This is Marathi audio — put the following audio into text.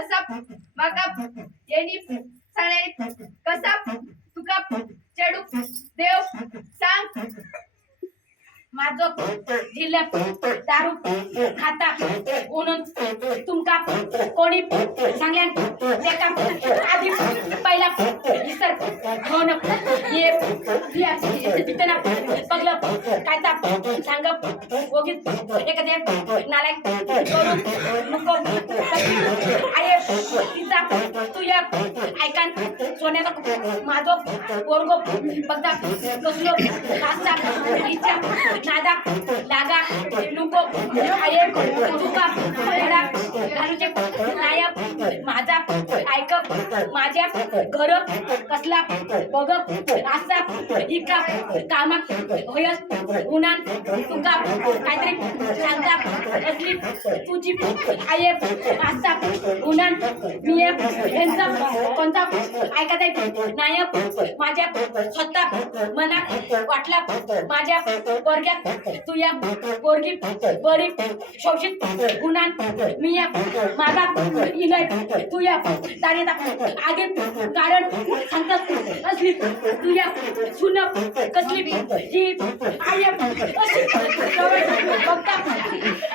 असा माका येणी साळे कसा तुका चेडू देव सांग माझो जिल्हा दारू खाता म्हणून तुमका कोणी सांगल्यान तेका आधी पहिला विसर घेऊन ये तिथं पगलं कायता सांग ओगीत एखाद्या नालायक करून नको आये तिचा तुझ्या ऐकान सोन्याचा माझो पोरगो बघता कसलो कास्ता इच्छा नादा लागा नुको आये तुका घरा घालूचे नायक माझा ऐक माझ्या घर कसला बघ असा इका कामाक होयस उन्हान तुका काहीतरी सांगता असली तुझी आये असा उन्हान मी यांचा कोणता ऐकत आहे नायक माझ्या स्वतः मनात वाटला माझ्या वर्गात तुया पोरगी बरी शोषित गुणान मी माझा इलय तुया तारीता आगे कारण सांगत असली तुया सुन कसली जी आय अशी बघता